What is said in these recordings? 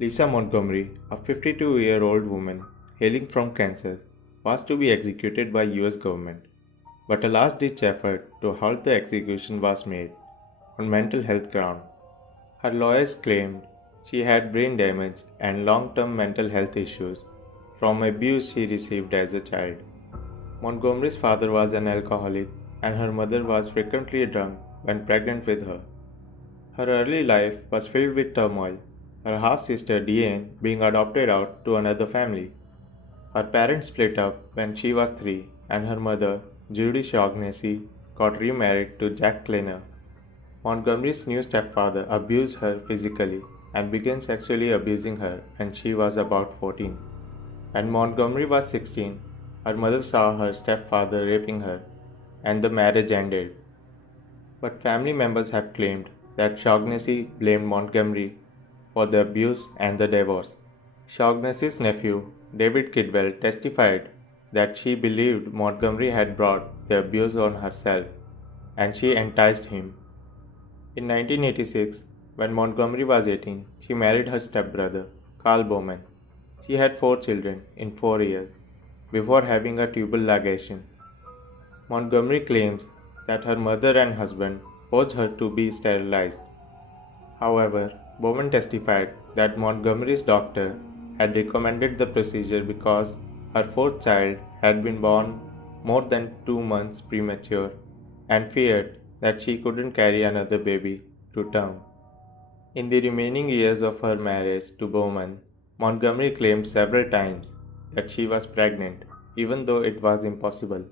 Lisa Montgomery, a 52-year-old woman hailing from Kansas, was to be executed by US government, but a last-ditch effort to halt the execution was made on mental health ground. Her lawyers claimed she had brain damage and long-term mental health issues from abuse she received as a child. Montgomery's father was an alcoholic and her mother was frequently drunk when pregnant with her. Her early life was filled with turmoil, her half sister Diane being adopted out to another family. Her parents split up when she was 3, and her mother, Judy Shaughnessy, got remarried to Jack Kleiner. Montgomery's new stepfather abused her physically and began sexually abusing her when she was about 14. When Montgomery was 16, her mother saw her stepfather raping her, and the marriage ended. But family members have claimed that Shaughnessy blamed Montgomery for the abuse and the divorce. Shaughnessy's nephew, David Kidwell, testified that she believed Montgomery had brought the abuse on herself and she enticed him. In 1986, when Montgomery was 18, she married her stepbrother, Carl Bowman. She had 4 children in 4 years before having a tubal ligation. Montgomery claims that her mother and husband forced her to be sterilized. However, Bowman testified that Montgomery's doctor had recommended the procedure because her fourth child had been born more than 2 months premature and feared that she couldn't carry another baby to term. In the remaining years of her marriage to Bowman, Montgomery claimed several times that she was pregnant, even though it was impossible.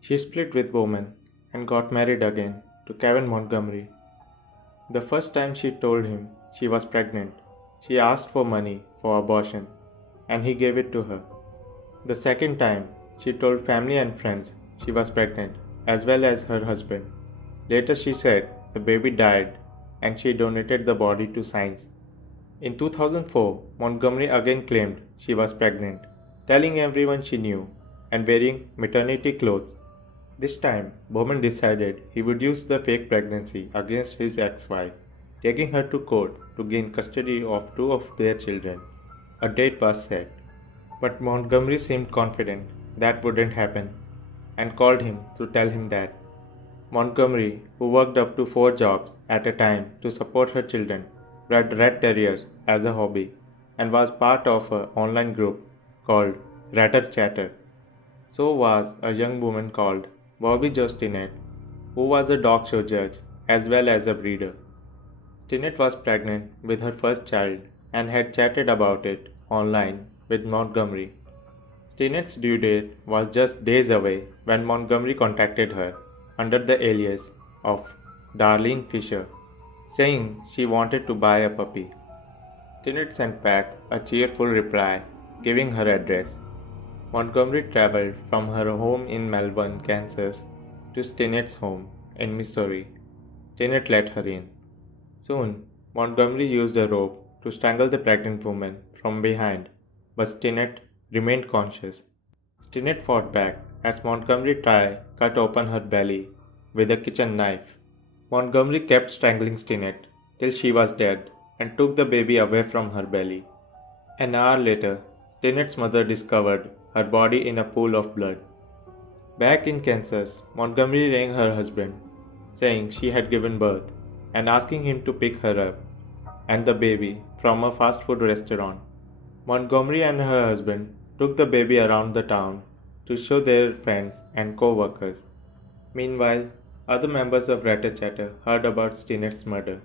She split with Bowman and got married again to Kevin Montgomery. The first time she told him she was pregnant, she asked for money for abortion, and he gave it to her. The second time, she told family and friends she was pregnant, as well as her husband. Later, she said the baby died and she donated the body to science. In 2004, Montgomery again claimed she was pregnant, telling everyone she knew and wearing maternity clothes. This time, Bowman decided he would use the fake pregnancy against his ex-wife, taking her to court to gain custody of 2 of their children. A date was set, but Montgomery seemed confident that wouldn't happen and called him to tell him that. Montgomery, who worked up to 4 jobs at a time to support her children, bred red terriers as a hobby and was part of an online group called Ratter Chatter. So was a young woman called Bobby Jo Stinnett, who was a dog show judge as well as a breeder. Stinnett was pregnant with her first child and had chatted about it online with Montgomery. Stinnett's due date was just days away when Montgomery contacted her under the alias of Darlene Fisher, saying she wanted to buy a puppy. Stinnett sent back a cheerful reply giving her address. Montgomery traveled from her home in Melbourne, Kansas, to Stinnett's home in Missouri. Stinnett let her in. Soon, Montgomery used a rope to strangle the pregnant woman from behind, but Stinnett remained conscious. Stinnett fought back as Montgomery cut open her belly with a kitchen knife. Montgomery kept strangling Stinnett till she was dead and took the baby away from her belly. An hour later, Stinnett's mother discovered her body in a pool of blood. Back in Kansas, Montgomery rang her husband, saying she had given birth and asking him to pick her up and the baby from a fast food restaurant. Montgomery and her husband took the baby around the town to show their friends and co-workers. Meanwhile, other members of Ratter Chatter heard about Stinnett's murder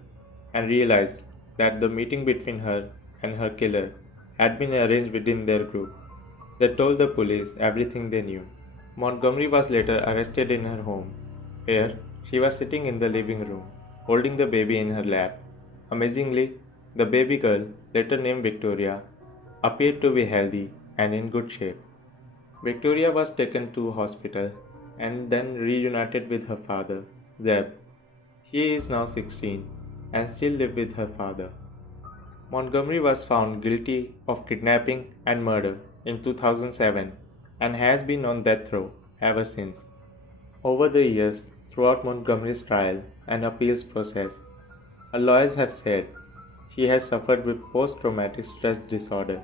and realized that the meeting between her and her killer had been arranged within their group. They told the police everything they knew. Montgomery was later arrested in her home, where she was sitting in the living room, holding the baby in her lap. Amazingly, the baby girl, later named Victoria, appeared to be healthy and in good shape. Victoria was taken to hospital and then reunited with her father, Zeb. She is now 16 and still lives with her father. Montgomery was found guilty of kidnapping and murder in 2007 and has been on death row ever since. Over the years, throughout Montgomery's trial and appeals process, her lawyers have said she has suffered with post-traumatic stress disorder,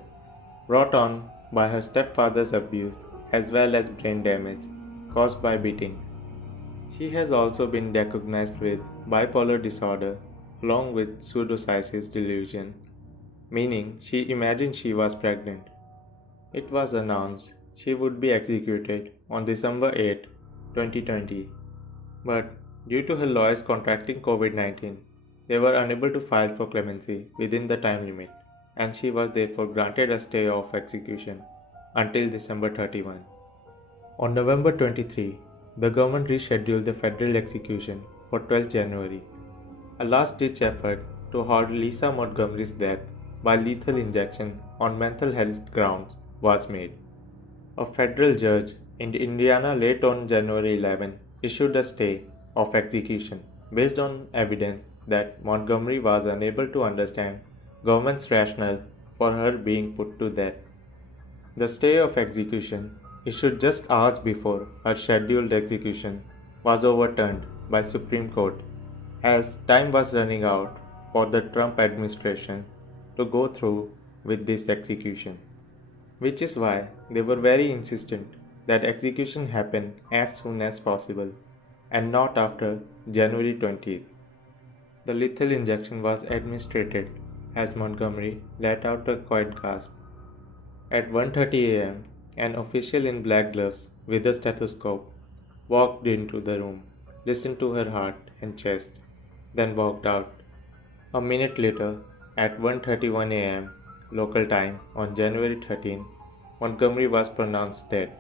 brought on by her stepfather's abuse as well as brain damage caused by beatings. She has also been diagnosed with bipolar disorder along with pseudopsychosis delusion, meaning she imagined she was pregnant. It was announced she would be executed on December 8, 2020, but due to her lawyers contracting COVID 19, they were unable to file for clemency within the time limit, and she was therefore granted a stay of execution until December 31. On November 23, the government rescheduled the federal execution for 12 January, a last-ditch effort to halt Lisa Montgomery's death by lethal injection on mental health grounds was made. A federal judge in Indiana late on January 11 issued a stay of execution based on evidence that Montgomery was unable to understand government's rationale for her being put to death. The stay of execution, issued just hours before her scheduled execution, was overturned by Supreme Court as time was running out for the Trump administration to go through with this execution, which is why they were very insistent that execution happen as soon as possible and not after January 20th. The lethal injection was administered as Montgomery let out a quiet gasp. At 1:30 a.m., an official in black gloves with a stethoscope walked into the room, listened to her heart and chest, then walked out. A minute later, at 1:31 a.m. local time on January 13, Montgomery was pronounced dead.